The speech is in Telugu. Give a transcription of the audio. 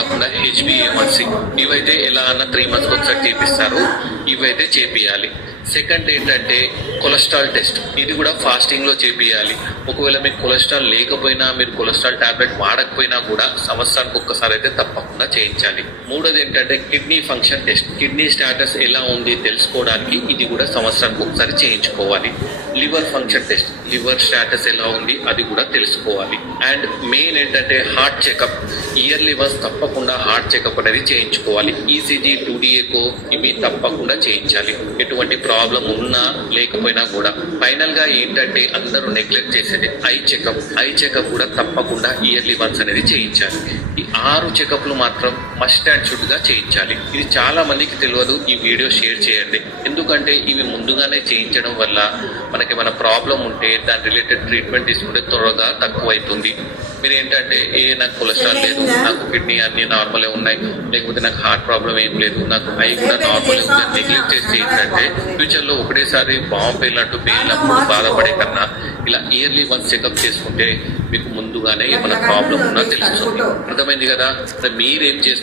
కాకుండా HbA1c ఇవైతే ఎలా అన్న 3 months ఒకసారి చేపిస్తారు. ఇవైతే చేపియాలి. సెకండ్ ఏంటంటే కొలెస్ట్రాల్ టెస్ట్. ఇది కూడా ఫాస్టింగ్ లో చేపియాలి. ఒకవేళ మీకు కొలెస్ట్రాల్ లేకపోయినా, మీరు కొలెస్ట్రాల్ టాబ్లెట్ వాడకపోయినా కూడా సంవత్సరానికి ఒక్కసారి అయితే తప్పకుండా చేయించాలి. మూడోది ఏంటంటే kidney function test. Kidney status ఎలా ఉంది తెలుసుకోవడానికి ఇది కూడా సంవత్సరానికి ఒకసారి చేయించుకోవాలి. Liver function test. Liver status ఎలా ఉంది అది కూడా తెలుసుకోవాలి. అండ్ మెయిన్ ఏంటంటే హార్ట్ చెకప్. ఇయర్లీ వన్స్ తప్పకుండా హార్ట్ చెకప్ అనేది చేయించుకోవాలి. ECG 2D ఎకో ఇవి తప్పకుండా చేయించాలి. ఎటువంటి ప్రాబ్లం ఉన్నా లేకపోయినా కూడా. ఫైనల్ గా ఏంటంటే అందరూ నెగ్లెక్ట్ చేసేది ఐ చెకప్. ఐ చెకప్ కూడా తప్పకుండా ఇయర్లీ వన్స్ అనేది చేయించాలి. ఈ 6 చెకప్లు మాత్రం మస్ట్ అండ్ షుడ్ గా చేయించాలి. ఇది చాలా మందికి తెలియదు. ఈ వీడియో షేర్ చేయండి. ఎందుకంటే ఇవి ముందుగానే చేయించడం వల్ల మనకి మన ప్రాబ్లం ఉంటే దాని రిలేటెడ్ ట్రీట్మెంట్ తీసుకుంటే త్వరగా తక్కువ అవుతుంది. మీరు ఏంటంటే నాకు కొలెస్ట్రాల్ లేదు, నాకు కిడ్నీ అన్ని నార్మలే ఉన్నాయి, లేకపోతే నాకు హార్ట్ ప్రాబ్లం ఏం లేదు, నాకు ఐ కూడా నార్మల్ ఉంది నెగ్లెక్ట్ చేస్తే ఏంటంటే ఫ్యూచర్ లో ఒకటేసారి బాంబు పేలినట్టు పేలినప్పుడు బాధపడే కన్నా ఇలా ఇయర్లీ వన్స్ చెకప్ చేసుకుంటే మీకు ముందుగానే ఏమైనా ప్రాబ్లం ఉన్నా తెలుస్తుంది. అర్థమైంది కదా? మీరేం చేస్తారు?